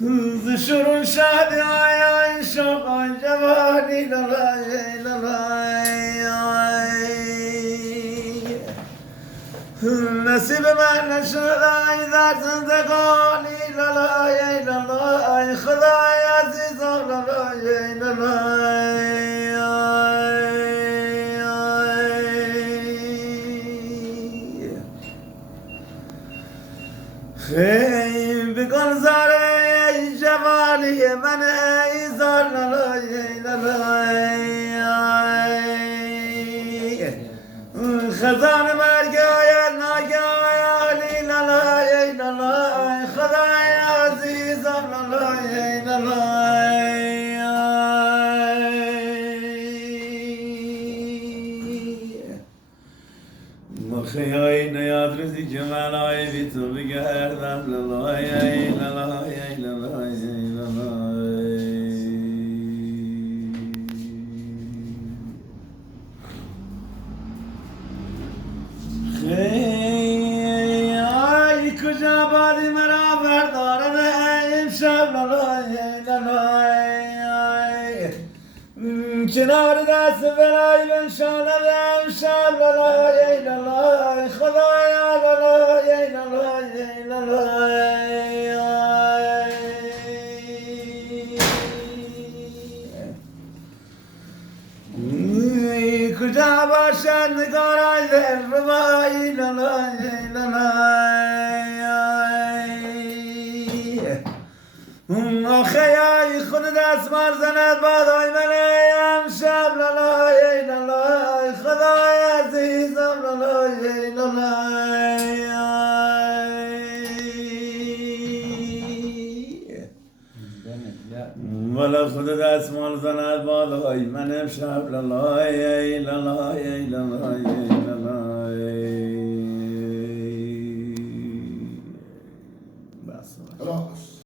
شروع شد آی شوق آی جوانی لالای لالای نصیب من نشد آی در زندگانی لالای لالای خدای عزیز لالای لالای خیلی بگن زاره جوانی من ایزار لالای لالای خزان مرگ آید ناگه آیالی لالای لالای خدای عزیزم لالای لالای مخیای نیاد روزی جمالای بی تو بگردم لالای لالای لالای لالای خیلی کجا بادی مرا بردارن امشب لالای لالای کنار دست بلای بنشانم امشب لالای لالای خدایا لالای لالای لالای کجا باشد نگارای دلربایی لالای لالای آخیای خود دست مار زند بادای من امشب لالای لالای خدای عزیزم لالای لالای والا خود دست مال زند بادای من امشب لالای لالای لالای